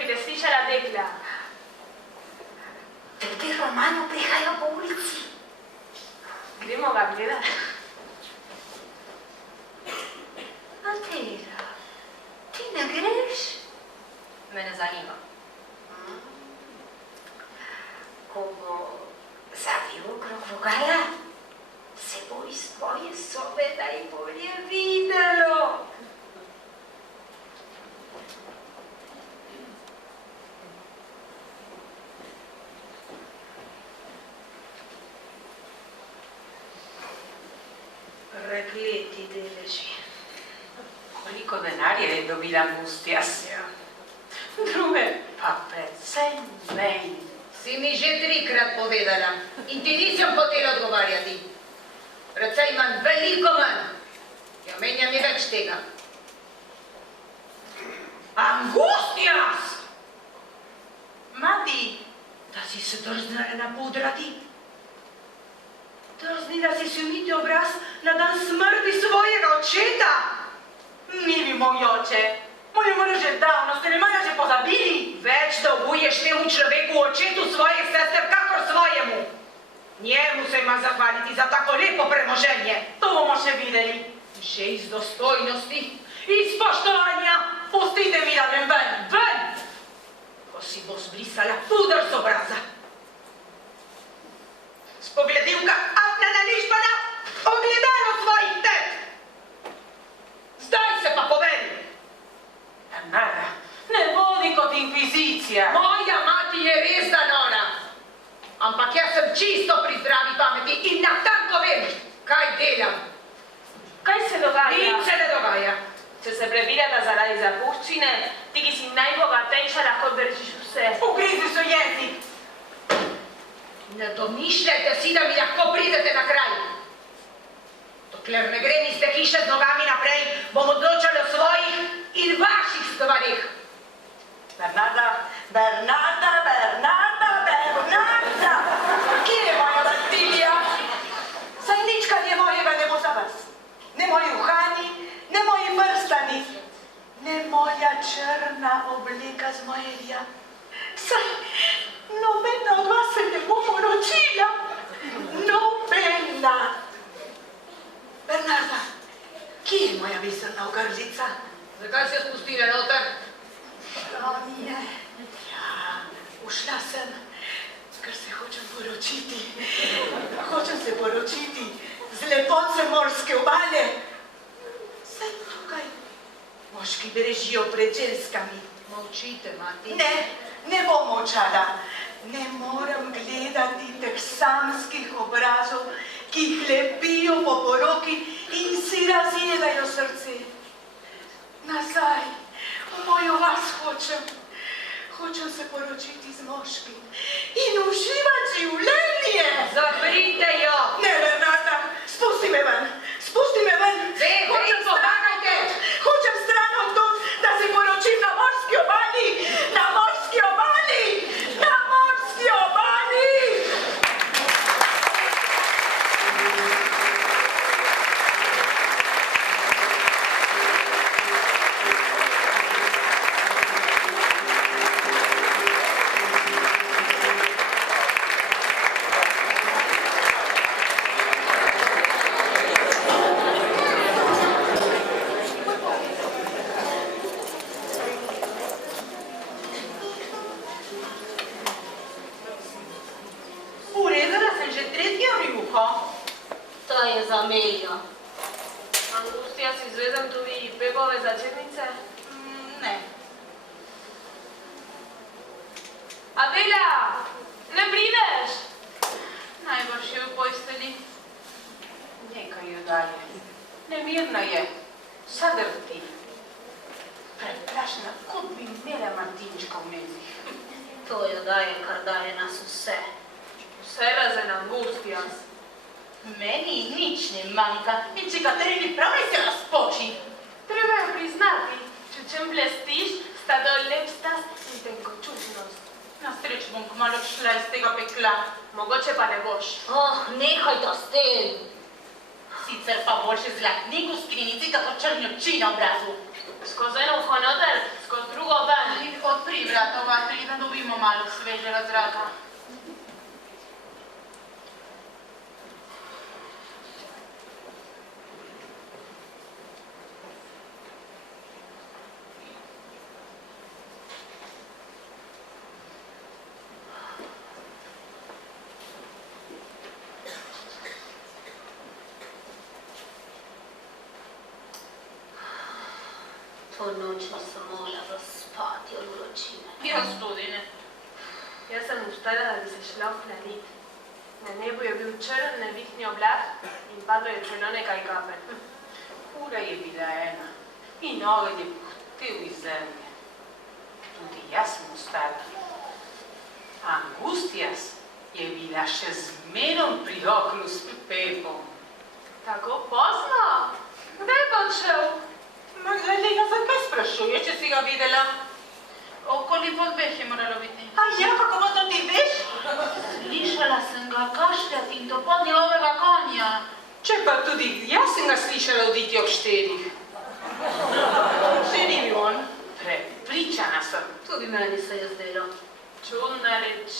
bi te slišala dekla. Te Romano prihaja po ulici. Gremo ga gledat. Matera, ti ne greš? Me ne zanima. Ko bo zavil okrog vogala, se bo iz tvoje sobe najbolje videlo. Prekleti deleži. Koliko denarja je dobila Mustias? Druge pa precej manj. Si mi že 3-krat povedala in ti nisem hotela odgovarjati. Precej manj, veliko manj. Ja, menjam je več tega. Angustias! Mati, da si se drznila napudrati? Drznila si si umiti obraz na dan smrti svojega očeta? Mili moj oče, moji mora že davno, ste ne mora že pozabili? Več dolguješ temu človeku očetu svojih sester, kakor svojemu. Njemu se ima zahvaliti za tako lepo premoženje. To bomo še videli. Že iz dostojnosti, iz spoštovanja, pustite mi, da grem ven, ven! Ko si bo zbrisala puder z obraza. Spogledivka, apna nališpana, ogledalo svojih tet! Zdaj se pa povedi! Nada, ne bodi kot inkvizicija. Moja mati je res da nora. Ampak jaz sem čisto pri zdravi pameti in natanko vem, kaj delam. Kaj se dogaja? Nič se ne dogaja. Če se prebirata zaradi zapuščine, ti, ki si najbogatejša, lahko držiš vse. Ugrizi so jezik! Ne domišljajte si, da mi lahko pridete na kraj. Dokler ne grem iz te hiše z nogami naprej, bom odločala o svojih in vaših stvarih. Bernarda, Bernarda, Bernarda, Bernarda! Kje je moja Bratilija? Saj nič, kar je mojega, ne bo za vas. Ne moji uhani, ne moji prstani, ne moja črna obleka z mojelja. Saj nobena od vas se ne bo poročila. Nobena. Bernarda, kje je moja biserna ogrlica? Zakaj se spustila noter? Žal je. Ja, ušla sem, ker se hočem poročiti. Hočem se poročiti z lepotcem morske obale. Saj tukaj moški berežijo pred ženskami. Molčite, mati. Ne, ne bom molčala. Ne morem gledati teh samskih obrazov, ki jih lepijo po poroki in si razjedajo srce. Nazaj, v mojo vas hočem. Hočem se poročiti z moškim in uživati življenje. Zaprite jo! Ne, Bernarda, spusti me ven. Spusti me ven. Hočem stran od tod, da se poročim na morski obali. Na morski obali. Na morski obali. To je za Meljo. Angustija, si izvedem tudi Pepove začetnice? Ne. Adela, ne prideš? Najbrž je v postelji. Nekaj jo dalje. Nemirna je. Sadrti. Preplašna, kot bi imela Martinčka v mezih. To jo daje, kar daje nas vse. Vse razen Angustija. Meni nič ne manjka in če Katerini prav ne se razpoči. Treba je priznati, če čem blestiš, sta dol lepstas in tenkočutnost. Na srečo bom kmalu šla iz tega pekla. Mogoče pa ne boš. Oh, nehaj to s tem. Sicer pa boljše zlatnik v skrinici, kako črnjoči na obrazu. Skozi eno uho noter, skozi drugo ven. Odpri vrata, malo svežega zraka. To noč nisem mogla zaspati od vročine. Jaz tudi ne. Jaz sem ustala, da bi se šla ohladit. Na nebu je bil črn nevihtni oblak in padlo je celo nekaj kapelj. Ura je bila ena in ogenj je puhtel iz zemlje. Tudi jaz sem ustala. Angustijas je bila še zmerom pri oknu s pepom. Tako pozno? Kdaj pa odšel? Magdalena, zakaj sprašuješ, če si ga videla? Okoli podbeh je moralo biti. A ja, kako to ti veš? Slišala sem ga kašljati in to podni lovega konja. Če pa tudi jaz sem ga slišala oditi ob 4. Že ni bil on. Prepričana sem. Tudi meni se je zdelo. Čudna reč.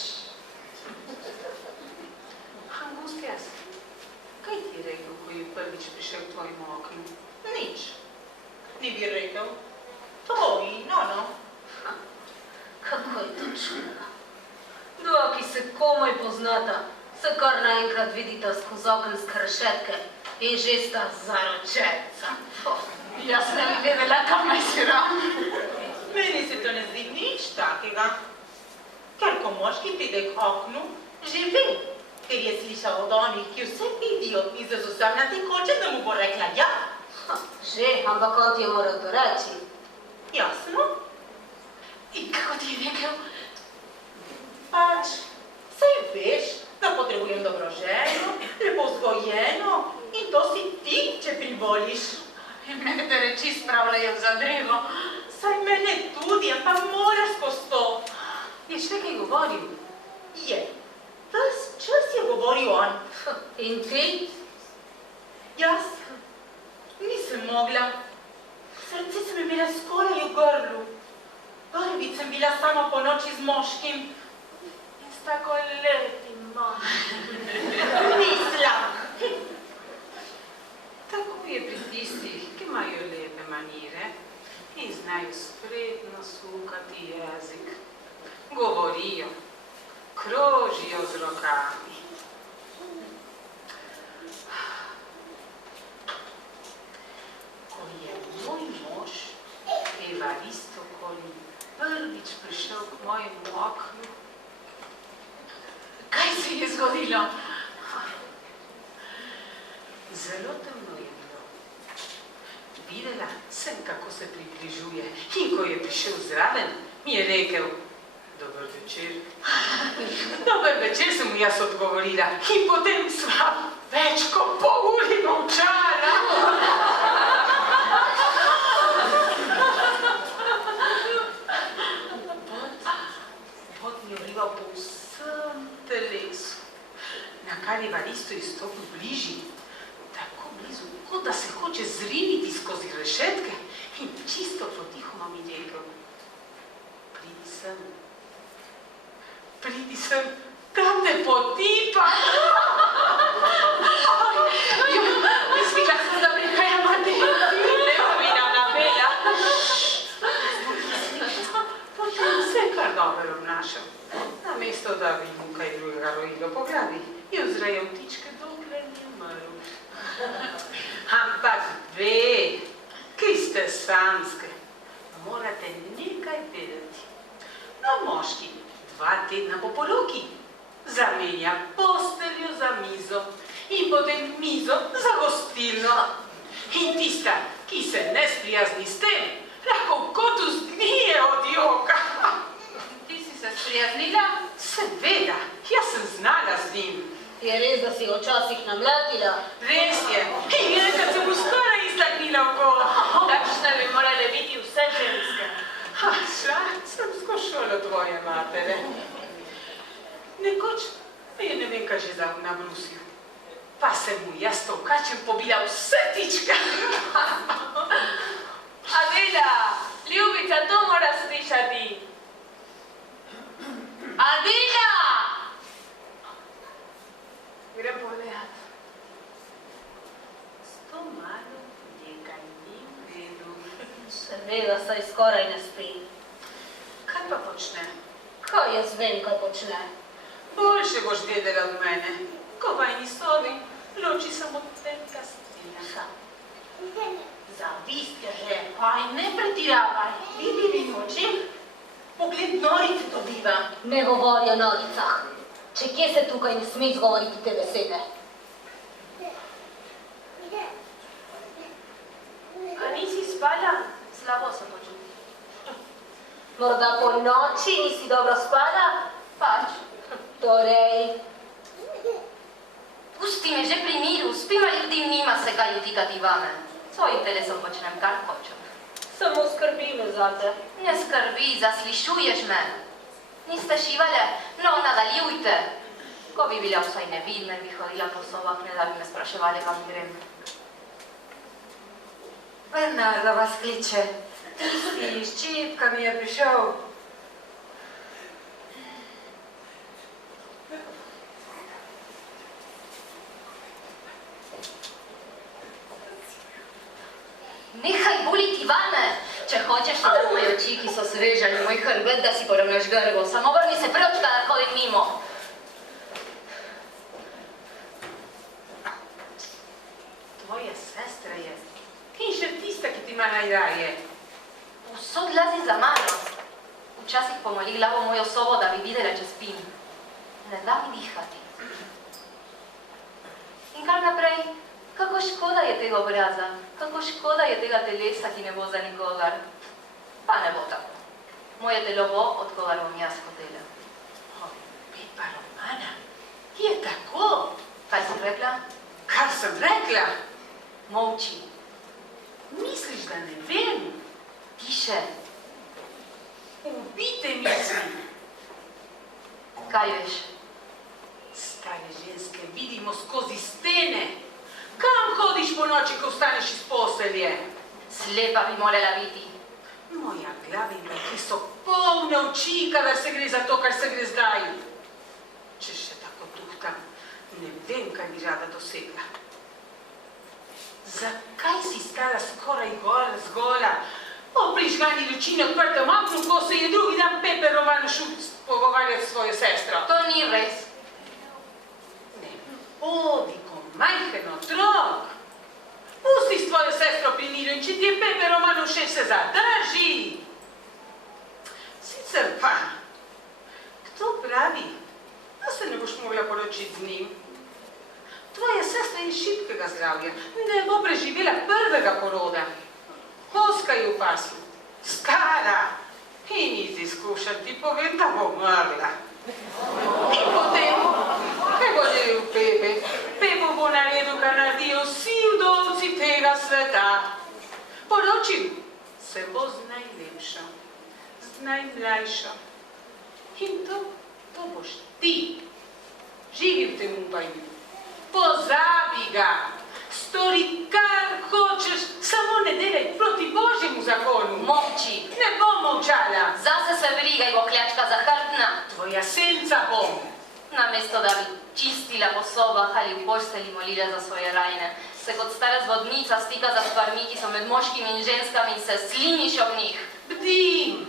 Angustijas, kaj ti je rekel, ko je prvič prišel k tvojemu oknu? Nič. Ni bi rekel. Tvoj, no. Kako je to čudno. Dva, ki se komaj poznata, se kar naenkrat vidita skozi okenske rešetke in že sta zaročenca. Jaz ne bi vedela, kam naj si ram. Meni se to ne zdi nič takega. Ker ko moški pride k oknu, že ve, ker je slišal od onih, ki vse vidijo in se zosem na tekoče, da mu bo rekla ja. Že, ampak on ti je moral to reči. Jasno? In kako ti je rekel? Pač, saj veš, da potrebujem dobro ženo, lepo vzgojeno in to si ti, če privoliš. In mene te reči spravljajo za drevo. Saj mene tudi, ampak moraš skozi to. Je še nekaj govoril? Je. Ves čas je govoril on. In ti? Jaz nisem mogla. Srce sem imela skoraj v grlu. Prvič sem bila sama po noči z moškim. In s tako lepim moškim. Ni slab. Tako je pri tistih, ki imajo lepe manire in znajo spretno sukati jezik. Govorijo, krožijo z rokami. Ko je moj mož, Evaristo Kolin, prvič prišel k mojemu oknu, Kaj se je zgodilo? zelo temno je bilo. Videla sem, kako se približuje in ko je prišel zraven, mi je rekel: Dober večer. Dober večer, sem mu jaz odgovorila in potem sva več kot pol uri molčala. Pot mi je vrival po vsem telesu, nakar Evaristo izstopil bližje, tako blizu, kot da se hoče zriniti skozi rešetke in čisto potihoma mi rekel: Pridi sem. Pridi sem, da te potipam. Mislila sem, da prihaja Matej. Lepo mi nam napela. Potem se je kar dobro obnašal. Namesto, da bi mu kaj drugega rojilo po glavi, je vzrejal ptičke, dokler ni umrl. Ampak ve, ki ste samske, morate nekaj vedeti. No, moški 2 tedna po poroki zamenja posteljo za mizo in potem mizo za gostilno. In tista, ki se ne sprijazni s tem, lahko v kotu zgnije od joka. Ti si se sprijaznila? Seveda, jaz sem znala z njim. Je res, da si ga včasih namletila? Res je. In enkrat se mu skoraj izlagnila okolo. Takšne bi morale biti vse ženske. Šla sem skozi šolo tvoje matere. Nekoč me je ne vem kaj že nabrusil. Pa sem mu jaz to kačem pobila vse tička. Adela, ljubica, to moraš slišati. pa počne? Kaj jaz vem, kaj počne? Boljše boš vedela od mene. Ko vajni sobi, loči samo tenka strina. Zaviste že, aj ne pretiravaj. Vidi nočim, pogled norice dobiva. Ne govori o noricah. Če kje se tukaj ne sme izgovoriti te besede. A nisi spala? Slabo se počuti. Morda po noči nisi dobro spala? Pač. Torej, Pusti me že pri miru, spima ljudi nima se kaj utikati vame. Svojim telesom počnem kar hočem. samo skrbi me zate. Ne skrbi, zaslišuješ me. Niste šivale? No, nadaljujte. Ko bi bila vsaj nevidna in bi hodila po sobah, ne da bi me spraševali, kam grem. Bernarda vas kliče. Tisti iz Čipka mi je prišel. Nehaj boliti vame! Če hočeš, da moje oči, ki so svežali, moj hrbet, da si poravnaš grbo. Samo vrni se proč, kada hodim mimo. Tvoja sestra je. In še tista, ki ti ima najraje. Vsod lazi za mano. Včasih pomoli glavo mojo sobo, da bi videla, če spim. Ne da mi dihati. In kar naprej, kako škoda je tega obraza, kako škoda je tega telesa, ki ne bo za nikogar. Pa ne bo tako. Moje telo bo, od kogar bom jaz hotela. Pepa Romana, je tako? Kaj si rekla? Kar sem rekla? Molči. Misliš, da ne vem? Tiše. Ubite misli. Kaj veš? Stare ženske vidimo skozi stene. Kam hodiš po noči, ko vstaneš iz postelje? Slepa bi morala biti. Moja glavinka, ki so polne oči, kadar se gre za to, kar se gre zdaj. Če še tako tuhtam, ne vem, kaj bi rada dosegla. Zakaj si stala skoraj zgola? O prižgani lučini odprte v oknu, ko se je drugi dan Pepe Romano šel pogovarjati s svojo sestro. To ni res. Ne bodi ko majhen otrok. Pusti s tvojo sestro pri miru in če ti je Pepe Romano všeč, se zadrži. Sicer pa, kdo pravi, da se ne boš mogla poročiti z njim? Tvoja sestra je šibkega zdravja, ne bo preživela prvega poroda. Hoska je v pasu, stara in iz izkušenj ti povem, da bo umrla. In potem, kaj bo delil Pepe? Pepo bo naredil, kar naredijo vsi vdovci tega sveta. Poročil se bo z najlepšo, z najmlajšo. In to boš ti. Živi v tem upanju. Pozabi ga. Stori, kar hočeš, samo ne delaj proti Božjemu zakonu. Molči. Ne bom molčala. Zase se vrigaj, bohljačka zahrbtna. Tvoja senca bom. Namesto da bi čistila po sobah ali v postelji molila za svoje rajne, se kot stara zvodnica stika za stvarmi, ki so med moškimi in ženskami in se sliniš ob njih. Bdim.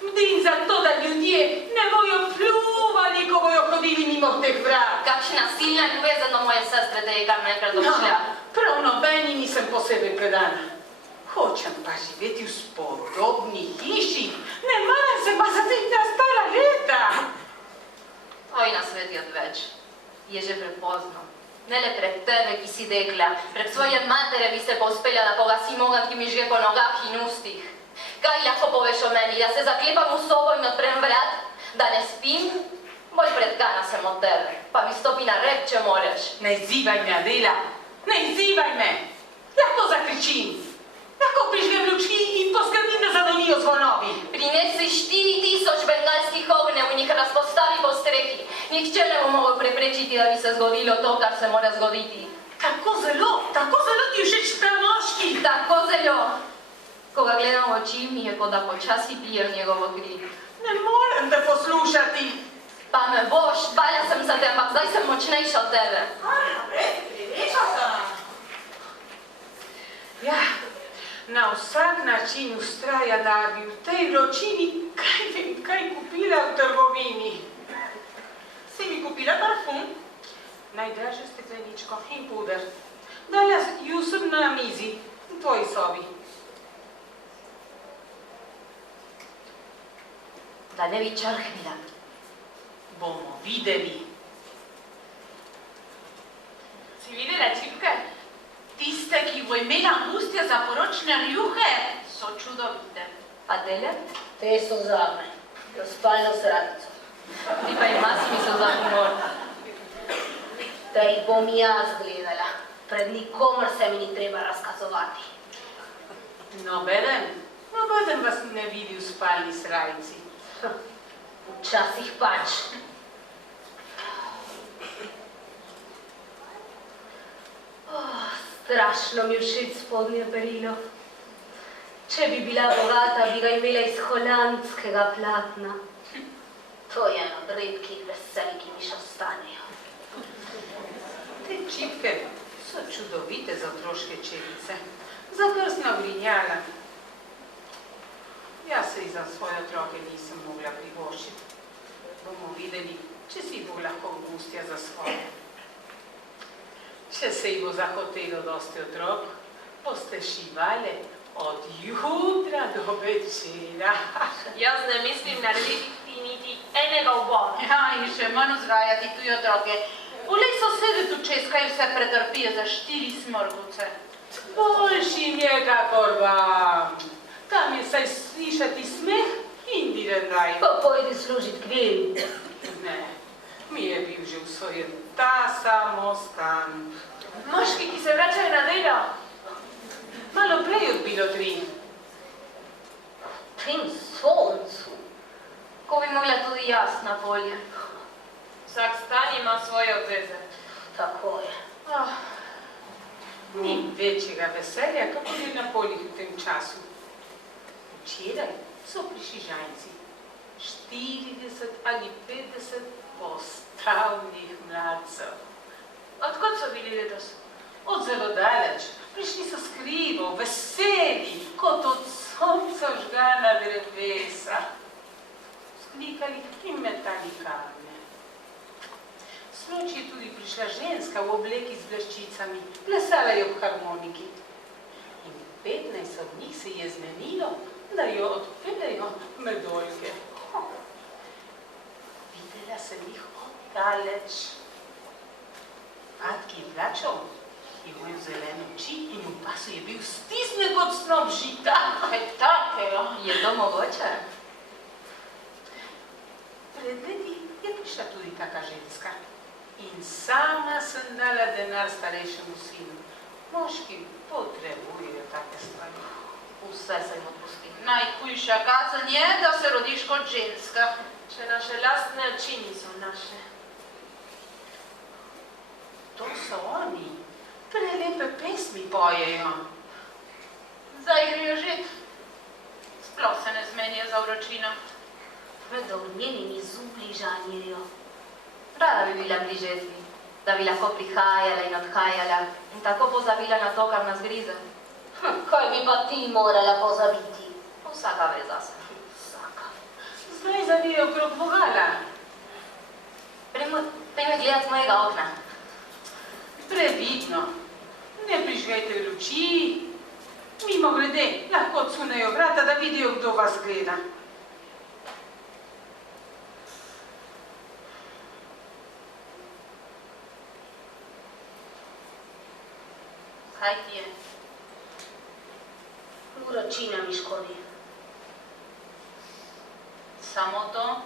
Bdim za to, da ljudje ne bojo pljuvali, ko bojo hodili mimo teh vrat. Kakšna silna ljubezen do moje sestre te je kar naenkrat odšla. Prav nobeni nisem posebej predana. Hočem pa živeti v spodobni hiši. Ne maram se pa za ta stara leta. Oj, na svet je odveč. Je že prepozno. Ne le pred tebe, ki si dekla, pred svoje matere bi se povspela, da pogasim ogenj, ki mi žge po nogah in ustih. Kaj lahko poveš o meni, da se zaklepam v sobo in odprem vrat? Da ne spim? Bolj predgana sem od tebe, pa mi stopi na rep, če moreš. Ne izzivaj me, Adela. Ne izzivaj me. Lahko zakričim. Lahko prižgem luči in poskrbim, da zadonijo zvonovi. Prinesi 4000 bengalskih ognjev in jih razpostavi po strehi. Nihče ne bo mogel preprečiti, da bi se zgodilo to, kar se mora zgoditi. Tako zelo ti všeč ta moški. Tako zelo. Ko ga gledam v oči, mi je, kot da počasi pijem njegovo kri. Ne morem te poslušati. Pa me boš, bala sem za te, ampak zdaj sem močnejša od tebe. Ja, na vsak način ustraja, da bi v tej vročini kaj vem da ne bi črhnila. Bomo videli. Si videla čipke? Tiste, ki bo imela ustja za poročne rjuhe, So čudovite. A tele? Te so zame, za spalno sradico. Ti pa ima smisel za humor. Da jih bom jaz gledala. Pred nikomor se mi ni treba razkazovati. Nobeden vas ne vidi v spalni srajci. Včasih pač. Strašno mi všeč spodnje perilo. Če bi bila bogata, bi ga imela iz holandskega platna. To je eno od redkih vesel, ki mi še ostanejo. Te čipke so čudovite za otroške čelice. Za krsna grinjala. Jaz se za svoje otroke nisem mogla privoščiti. Bomo videli, če si bo lahko ustja za svoje. Če se ji bo zahotelo dosti otrok, boste šivale od jutra do večera. Jaz ne mislim narediti niti enega ubora. ja, in še manj vzgajati tuji otroke. Ulej sosede tu českajo vse pretrpijo za 4 smrguce. Boljši jim je kakor vam. Tam je saj slišati smeh in direndaj. Pa pojdi služit k veli. Ne, mi je bil že usvojen ta samostan. Moški, ki se vračajo na delo. Malo prej odbilo 3. Tem soncu. Ko bi mogla tudi jaz na polje. Vsak stan ima svoje obveze. Tako je. Ni večjega veselja, kako je na poljih v tem času. Včeraj so prišli žajnci. 40 ali 50 postavnih mladcev. Odkot so bili letos? Od zelo daleč. Prišli so skrivo, veseli, kot od sonca žgana drevesa. Sklikali in metali kamne. Sinoči je tudi prišla ženska v obleki z bleščicami, plesala je v harmoniki. In 15 od njih se je zmenilo, da jo odpeljejo medoljke. Videla sem jih oddaleč. Fatki je plačal, je imel zelene oči in v pasu je bil stisnen kot snop žita. Kaj takega? Je to mogoče? Pred leti je prišla tudi taka ženska. In sama sem dala denar starejšemu sinu. Moški potrebujejo take stvari. Vse se jim odpusti. Najhujša kazen je, da se rodiš kot ženska. Če naše lastne oči niso naše. To so oni. Prelepe pesmi pojejo. Zdaj grejo žet. Sploh se ne zmenijo za vročino. Vedo v njenimi zubli žanjirijo. Rada bi bila pri žezvi, da bi lahko prihajala in odhajala in tako pozabila na to, kar nas grize. Kaj bi pa ti morala pozabiti? Vsaka ve zase. Vsaka. Zdaj zavije okrog vogala. Pejme gledat z mojega okna. Previdno. Ne prižgajte luči. Mimo grede, lahko odsunejo vrata, da vidijo, kdo vas gleda. Kaj ti je? Vročina mi škodi. Samo to?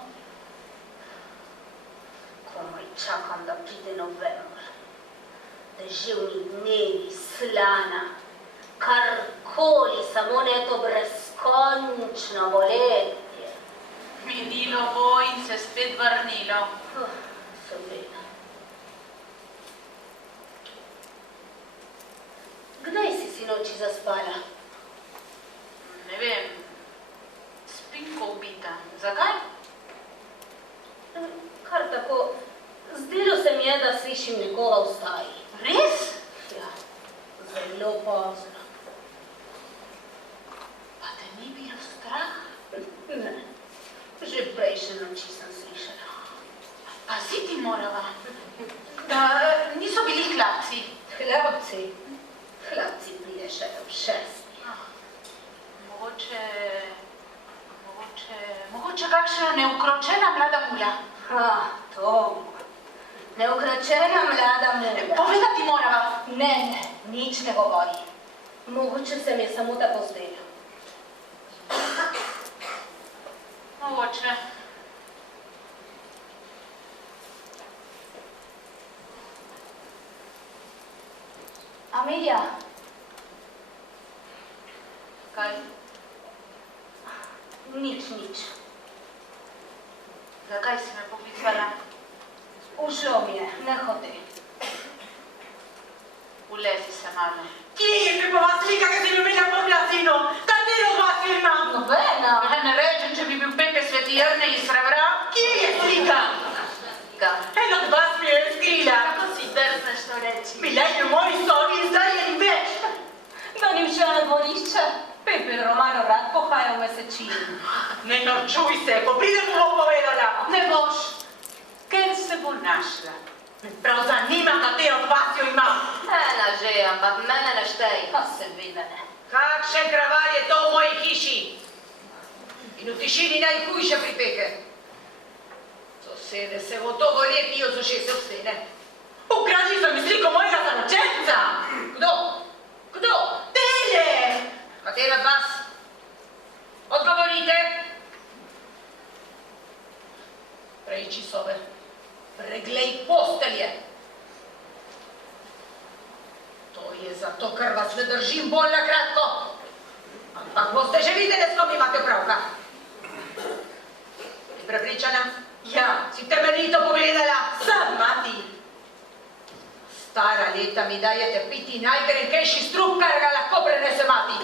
Komaj čakam, da pride november. Deževni dnevi, slana, karkoli, samo ne to brezkončno boletje. Minilo bo in se spet vrnilo. Seveda. Kdaj si sinoči zaspala? Ne vem. Spim ko ubita. Zakaj? Kar tako, zdelo se mi je, da slišim nekoga v staji. Res? Ja, zelo pozno. Pa te ni bilo strah? Ne, že prejšnje noči sem slišala. Paziti morava. Da niso bili hlapci. Hlapci? Hlapci pride še ob 6. Mogoče kakšen vaša neukročena mlada mula. To. Neukročena mlada mula. Povedati morava. Ne, nič ne govori. Mogoče se mi je samo tako zdelo. Mogoče. Amelija. Kaj? Nič. Zakaj si me poklicala? Ušlo mi je, ne hote. Ulezi se malo. Kje je Pepova slika, ki si mi imela pod glasino? Katero vas imam? Nobena. Ne rečem, če bi bil Pepe Sveti Jernej iz Srebra. Kje je slika? Ga. Eno od vas mi je skrila. Kako si drzneš to reči? Bila je v moji sobi in zdaj je ni več. Da ni šla na dvorišče. Pepe Romano rad pohaja v mesečini. Ne norčuj se, ko pridem bom povedala. Ne boš, ker se bo našla. Me prav zanima, katero od vas jo imam. Ena že, ampak mene ne štej. Pa seveda ne. Kakšen kraval je to v moji hiši? In v tišini najhujše pripeke. Sosede se gotovo lepijo z ušesa v stene. Ukradli so mi sliko mojega zaročenca. Kdo? Tele! Katera od vas? Odgovorite. Preiči sobe. Preglej postelje. To je zato, ker vas ne držim bolj na kratko. Ampak boste že videli, s kom imate opravka. Si prepričana? Ja, Si temeljito pogledala? sem mati. Stara leta mi dajete piti najgrenkejši strup, kar ga lahko prenese mati.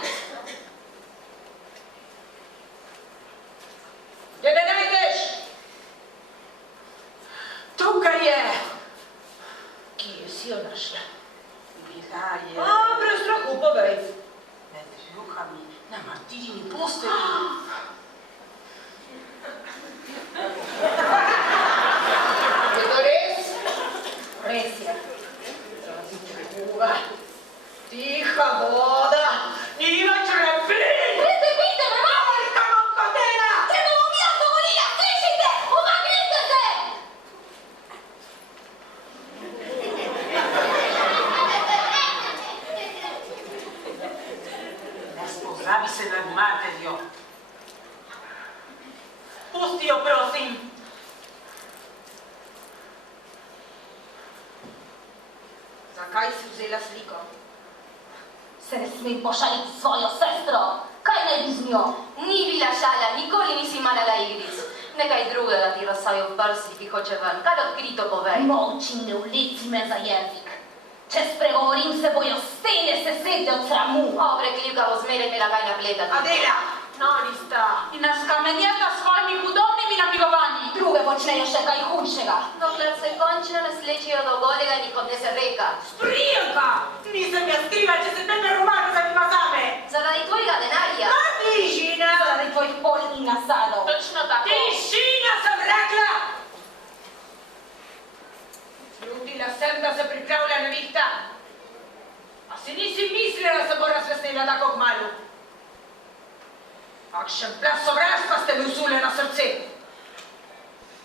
Gdje me najdeš? Tukaj je. Kje si jo našla? Bila je Brez strahu, povej. med rjuhami na Martinini postelji. Je to res? Res je. Tiha voda. Ni več replik. Pite me, mama! Kako kodena? Če me bom jaz dovolila, slišite! Umaknite se! Ne spozabi se nad materjo. Pusti jo, prosim. Zakaj si vzela sliko? Se ne smem pošaliti s svojo sestro. Kaj naj bi z njo? Ni bila šala, nikoli nisi imala igric. Nekaj drugega ti razsajo v prsi, ki hoče ven. Kaj odkrito povej? Molči, ne vleci me za jezik. Če spregovorim, se bojo stene sesedle od sramu. O, prekljivka bo zmeraj imela kaj napletati. Adela! Nori sta. In nas kamenjata s svojimi hudobnimi namigovanji. Druge počnejo še kaj hujšega. Dokler se končno ne slečijo do golega, nikom ne se reka. Prijelka! Nisem jaz kriva, če se Pepe Romano zanima zame. Zaradi tvojega denarja. Tišina! Zaradi tvojih pol in nasadov. Točno tako. Tišina, sem rekla! Slutila sem, da se pripravlja nevihta. A si nisi mislila, da se bo razvesnila tako kmalu? Kakšen plas sovraštva ste mi usule na srce.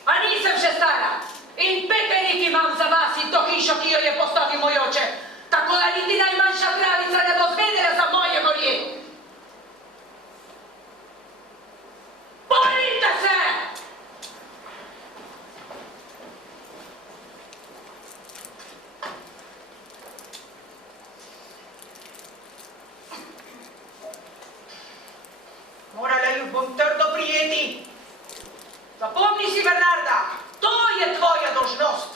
A nisem še stara in pepenik imam za vas in to hišo, ki jo je postavil moj oče. Tako da niti najmanjša kravica ne bo zvedela za moje gorje. Borite se! Morala ju bom trdo prijeti. Zapomni si, Bernarda, to je tvoja dolžnost.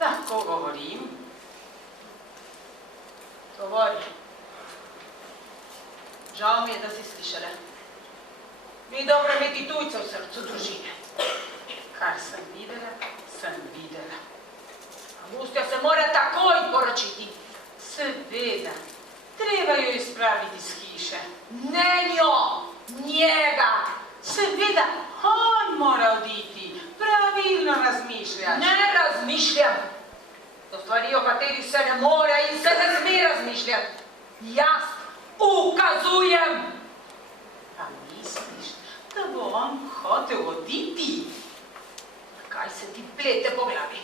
Lahko govorim. Govori. Žal mi je, da si slišala. Ni dobro imeti tujca v srcu družine. Kar sem videla, sem videla. Avgustja se mora takoj poročiti. Seveda, treba jo izpraviti z hiše. Ne njo, njega. Seveda, on mora oditi. Pravilno razmišljaš. Ne razmišljam. To stvari, o katerih se ne more in se ne sme razmišljati. Jaz ukazujem. oditi. Kaj se ti plete po glavi?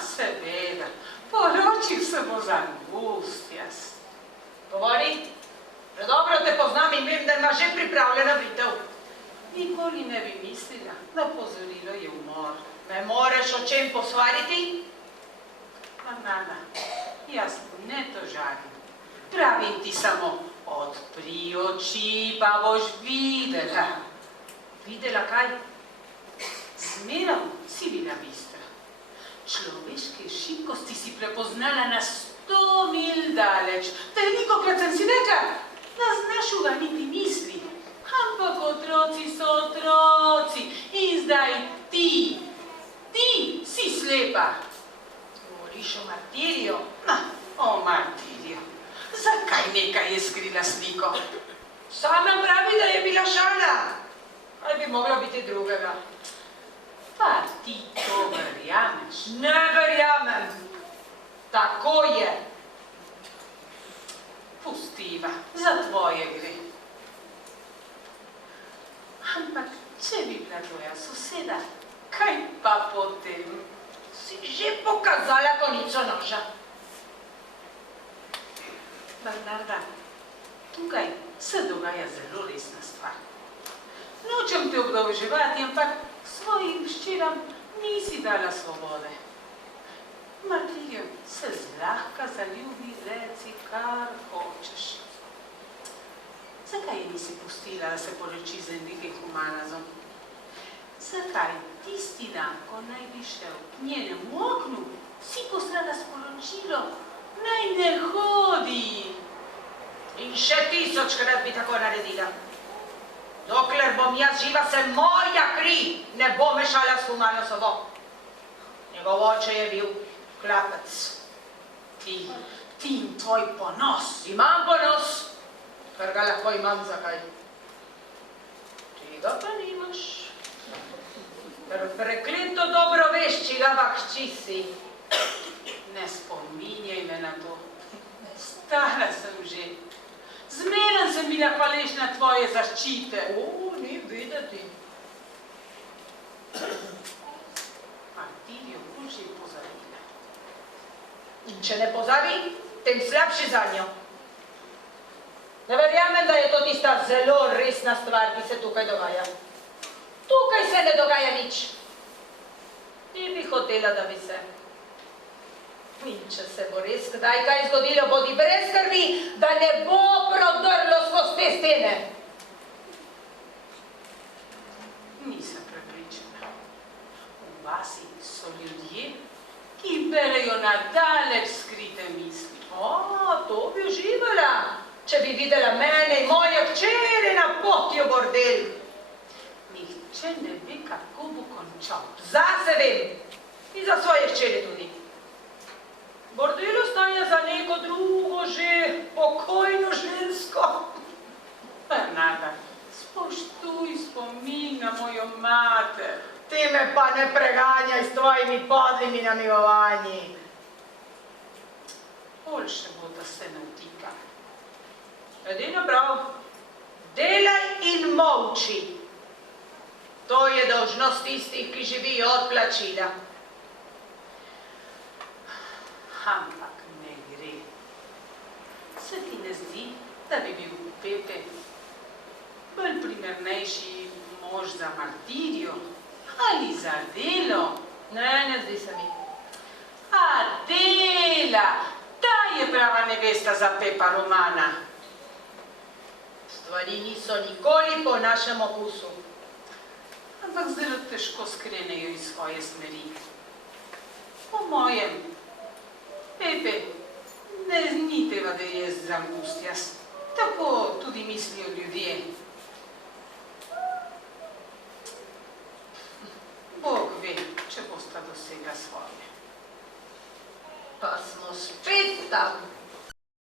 Seveda, poročil se bo za Angustias. Govori, že dobro te poznam in vem, da imaš že pripravljena britev. Nikoli ne bi mislila, da pozorilo je umor. Ne moreš o čem posvariti? Nana, jaz ne tožarim. Pravim ti samo, odpri oči, pa boš videla. Videla kaj? Zmerom si bila bistra. Človeške šibkosti si prepoznala na 100 mil daleč. Velikokrat sem si rekla, da znaš uganiti misli. Ampak otroci so otroci in zdaj ti si slepa. Govoriš o martirju? O martirju. Zakaj nekaj je skrila sliko? Sama pravi, da je bila šala. Ali bi mogla biti drugega? Pa ti to verjameš? Ne verjamem. Tako je. Pustiva, za tvoje gre. Ampak, če bi bila tvoja soseda, kaj pa potem? Si že pokazala konico noža. Bernarda, tukaj se dogaja zelo resna stvar. Nočem te obdolževati, ampak svojim hčeram nisi dala svobode. Martirju se zlahka zaljubi, reci, kar hočeš. Zakaj je nisi pustila, da se poroči z Enrique Humanazom? Zakaj tisti dan, ko naj bi šel k njenemu oknu, si poslala sporočilo, naj ne hodi? In še 1000-krat bi tako naredila. Dokler bom jaz živa, se moja kri ne bo mešala s Humanosovo. Njegov oče je bil klapec. Ti in tvoj ponos. Imam ponos, ker ga lahko imam zakaj. Tega pa nimaš. Ker prekleto dobro veš, čigava hči si. Ne spominjaj me na to. Stara sem že. Zmerom sem bila hvaležna tvoje zaščite. Ni videti. Martirju bo že pozabila. In če ne pozabi, tem slabši za njo. Ne verjamem, da je to tista zelo resna stvar, ki se tukaj dogaja. Tukaj se ne dogaja nič. Ni bi hotela, da bi se. In če se bo res kdaj kaj zgodilo, bodi brez skrbi, da ne bo prodrlo skozi te stene. Nisem prepričana. V vasi so ljudje, ki berejo na daleč skrite misli. To bi uživala, če bi videla mene in moje hčere na poti v bordel. Nihče ne ve, kako bo končal. Zase vem in za svoje hčere tudi. Bordel ostaja za neko drugo, že pokojno žensko. Bernarda, spoštuj spomin na mojo mater. Ti me pa ne preganjaj s tvojimi podlimi namigovanji. Boljše bo, da se ne vtika. Edino prav, delaj in molči. To je dolžnost tistih, ki živijo od plačila. Ampak ne gre. Se ti ne zdi, da bi bil Pepe bolj primernejši mož za Martirjo ali za Delo? Ne zdi se mi. Adela, ta je prava nevesta za Pepa Romana. Stvari niso nikoli po našem okusu. Ampak zelo težko skrenejo iz svoje smeri. Po mojem, Pepe, ni treba, da je za Angustias. Tako tudi mislijo ljudje. Bog ve, če bosta dosegla svoje. Pa smo spet tam.